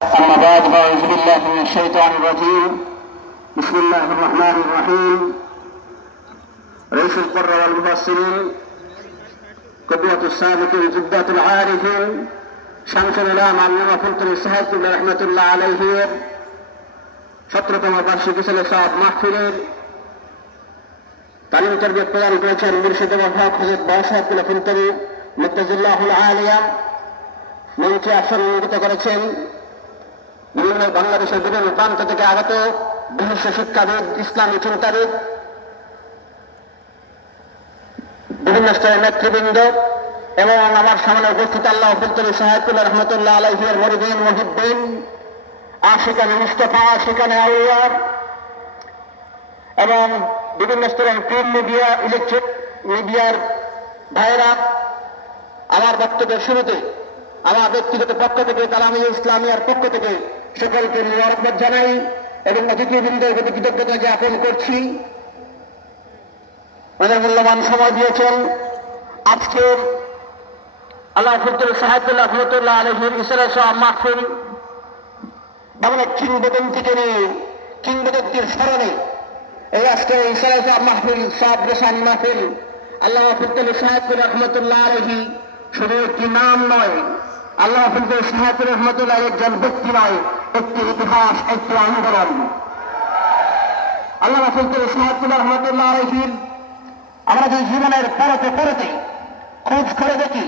أما بعد فأعوذ بالله من الشيطان الرجيم. بسم الله الرحمن الرحيم. رئيس القرى والمبصرين، قدوة السابقين، جدة العارفين، شمس الإعلام علامة فلتر السهاد رحمة الله عليه 17তম বার্ষিকী সালাত মাহফিলের তালিম তারবিয়ত প্রদান করেছেন মুর্শিদ হক হযরত বাসাতুল ফিলতরি মুত্তাজিল্লাহুল আলিয়া। মঞ্চে আসন নিযুক্ত করেছেন বিভিন্ন বাংলাদেশের বিভিন্ন প্রান্ত থেকে আগত বিশিষ্ট শিক্ষাবিদ, ইসলামী চিন্তাবিদ, বিভিন্ন স্তরের নেতৃবৃন্দ এবং আমার সামনে উপস্থিত আল্লাহ ফিলতরি সাহেবুল্লাহ রহমতুল্লাহ আলাইহির মুরিদিন মুহিব্বিন, আশিকানে মুস্তাফা, আশিকানে আউলিয়া এবং বিভিন্ন স্তরের প্রিন্ট মিডিয়া, ইলেকট্রিক মিডিয়ার ভাইরা, আমার বক্তব্যের শুরুতে আমার ব্যক্তিগত পক্ষ থেকে, তালামি ইসলামিয়ার পক্ষ থেকে সকলকে মোবারকবাদ জানাই এবং অতিথিবৃন্দের প্রতি কৃতজ্ঞতা জ্ঞাপন করছি। অনেক মূল্যবান সময় দিয়েছেন। আজকের আল্লাহ ফিলতরি সাহেবুল্লাহ রহমতুল্লাহ আলাইহির ইসরা মাহফিল এমন এক কিংবদন্তিকে নিয়ে, কিংবদন্তির স্মরণে এই আজকের ইসরা মাহফিল, সব রেশানি মাহফিল। আল্লাহ ফিলতরি সাহেবুল্লাহ রহমতুল্লাহ আলাইহি শুধু একটি নাম নয়, আল্লাহ ফিলতরি সাহেবুল্লাহ রহমতুল্লাহ একজন ব্যক্তি নয়, একটি ইতিহাস, একটি আন্দোলন। আল্লাহ ফিলতরি সাহেবুল্লাহ রহমতুল্লাহ আলাইহির আমরা যে জীবনের পরতে পরতে খোঁজ করে দেখি,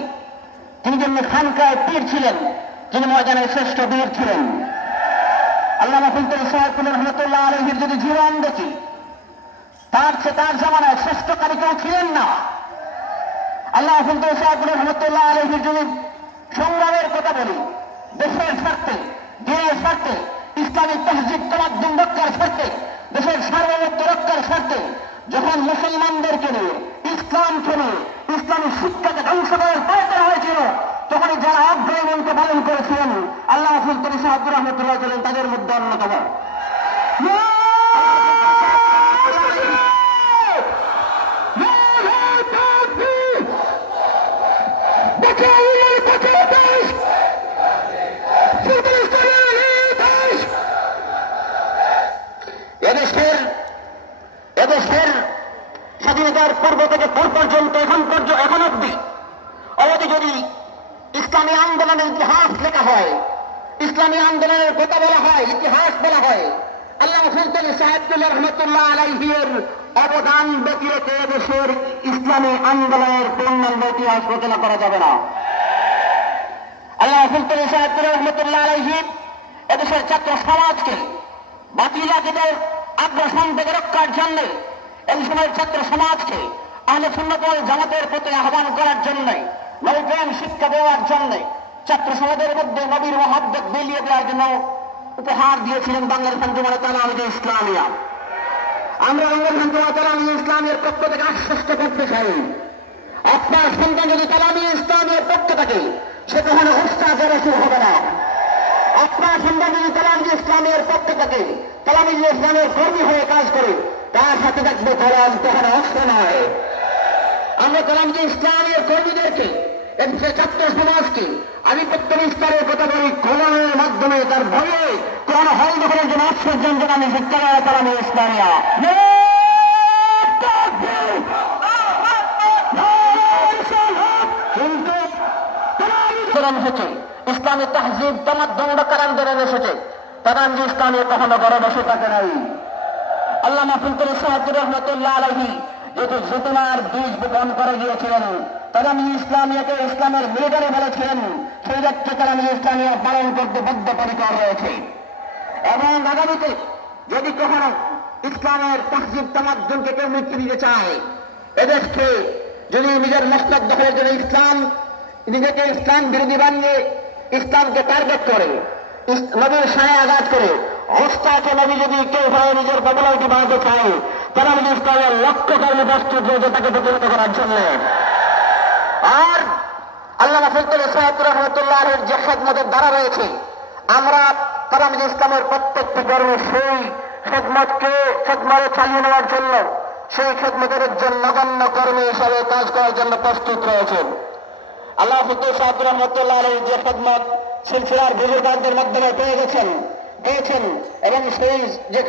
তিনি যেমনি খানকায় পীর ছিলেন, তিনি ময়দানের শ্রেষ্ঠ বীর ছিলেন। আল্লাহ ফিলতরি সাহেবুল্লাহ রহমতুল্লাহ আলাইহির যদি জীবন দেখি, তার জামানায় শ্রেষ্ঠ কারিগর ছিলেন না। আল্লাহ ফিলতরি সাহেবুল্লাহ রহমতুল্লাহ আলাইহির যদি সংগ্রামের কথা বলি, দেশের স্বার্থে, দিনের স্বার্থে, ইসলামী তহজিব তামাদ্দুন রক্ষার স্বার্থে, দেশের সার্বভৌমত্ব রক্ষার স্বার্থে যখন মুসলমানদেরকে নিয়ে, ইসলামকে নিয়ে, ইসলামী শিক্ষাকে ধ্বংস করার প্রয়ত্ন হয়েছিল, তখনই যারা অগ্রণী ভূমিকা পালন করেছিলেন আল্লাহ ফিলতরি সাহেবুল্লাহ রহমতুল্লাহ ছিলেন তাদের মধ্যে অন্যতম। এদেশের স্বাধীনতার পূর্ব থেকে পূর্ব পর্যন্ত এখন অব্দি অবধি যদি ইসলামী আন্দোলনের ইতিহাস লেখা হয়, ইসলামী আন্দোলনের কথা বলা হয়, ইতিহাস বলা হয়, আল্লাহ ফিলতরি সাহেবুল্লাহ রহমতুল্লাহ আলাইহির অবদান ব্যতীত দেশের ইসলামী আন্দোলনের পূর্ণাঙ্গ ইতিহাস রচনা করা যাবে না। আল্লাহ ফিলতরি সাহেবুল্লাহ রহমতুল্লাহ আলাইহি এদেশের ছাত্র সমাজকে বাতিলাদের আগ্রাসন থেকে রক্ষার জন্য, এই সময়ের ছাত্র সমাজকে আহলে সুন্নাত ওয়াল জামাতের প্রতি আহ্বান করার জন্য, নবীন শিক্ষা দেওয়ার জন্য, ছাত্র সমাজের মধ্যে নবীর মহব্বত বিলিয়ে দেওয়ার জন্য উপহার দিয়েছিলেন বাংলাদেশ আঞ্জুমানে তালামিয়ে ইসলামিয়া। আমরা বাংলাদেশ আঞ্জুমানে তালামিয়ে ইসলামিয়ার পক্ষ থেকে আশ্বস্ত করতে চাই, আপনার সন্তান যদি তালামিয়ে ইসলামিয়ার পক্ষ থাকে, সে কখনো উস্তাদ রাসূল হবে না। আপনার সন্তান যদি তালামিয়ে ইসলামিয়ার পক্ষ থাকে, তালামিয়ে ইসলামের কর্মী হয়ে কাজ করে, তার সাথে থাকবে কলম, কখনো অস্ত্র নয়। আমরা তালামিয়ে ইসলামের কর্মীদেরকে, এদেশের ছাত্র সমাজকে আধিপত্য বিস্তারের কথা বলি, কলমের মাধ্যমে তার ভয়ে কোন হল দখলের জন্য আশ্চর্যজনক আমি শিক্ষা দেওয়া তালামিয়ে ইসলামিয়া। কিন্তু এসেছে ইসলামী তাহজিব তামাদ্দুন রক্ষার আন্দোলন এসেছে, তালামিয়ে ইসলামিয়া কখনো ঘরে বসে থাকে নাই। আল্লামা ফিলতরি সাহেবুল্লাহ রহমতুল্লাহ আলাইহি যেহেতু চেতনার বীজ বপন করে গিয়েছিলেন, তালামিয়ে ইসলামিয়াকে ইসলামের মিলিটারি বলেছিলেন, সেই লক্ষ্যে তালামিয়ে ইসলামিয়া পালন করতে বদ্ধপরিকর রয়েছে। এবং আগামীতে যদি কখনো ইসলামের তাহজিব তামাদ্দুনকে কেউ মৃত্যু দিতে চায়, এদেশকে যদি নিজের মস্তক দখলের জন্য নিজেকে ইসলাম বিরোধী বানিয়ে ইসলামকে টার্গেট করে, নবীর শানে আঘাত করে, অবস্থাকে নবী যদি কেউ ভাবে নিজের পপুলারিটি বাড়াতে চায়, তালামিয়ে ইসলামের লক্ষ্য কর্মী প্রস্তুত রয়েছে তাকে প্রতিহত করার জন্য। আর আল্লামা ফিলতরি সাহেবুল্লাহ রহমতুল্লাহ আলাইহির যে খেদমতের দ্বারা রয়েছে, আমরা তালামিয়ে ইসলামের প্রত্যেকটি কর্মী সেই খেদমতকে চালিয়ে নেওয়ার জন্য, সেই খেদমতের একজন নগণ্য কর্মী হিসাবে কাজ করার জন্য প্রস্তুত রয়েছেন। আল্লাহ ফিলতরি সাহেবুল্লাহ রহমতুল্লাহ আলাইহির যে খেদমত সিলসিলার বুজুর্গদের মাধ্যমে পেয়েছেন এবং সেই যে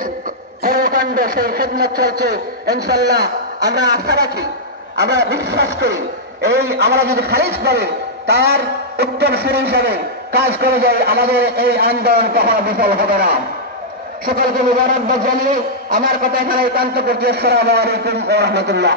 কর্মকাণ্ড সেই খেদমত চলছে, ইনশাল্লাহ আমরা আশা রাখি, আমরা বিশ্বাস করি, এই আমরা যদি খারিজ পাবে তার উত্তরসূরি হিসাবে কাজ করে যাই, আমাদের এই আন্দোলন কখনো বিফল হবে না। সকলকে মুবারকবাদ জানিয়ে আমার কথা এখানে একান্ত করছি। আসসালামু আলাইকুম ওয়া রাহমাতুল্লাহ।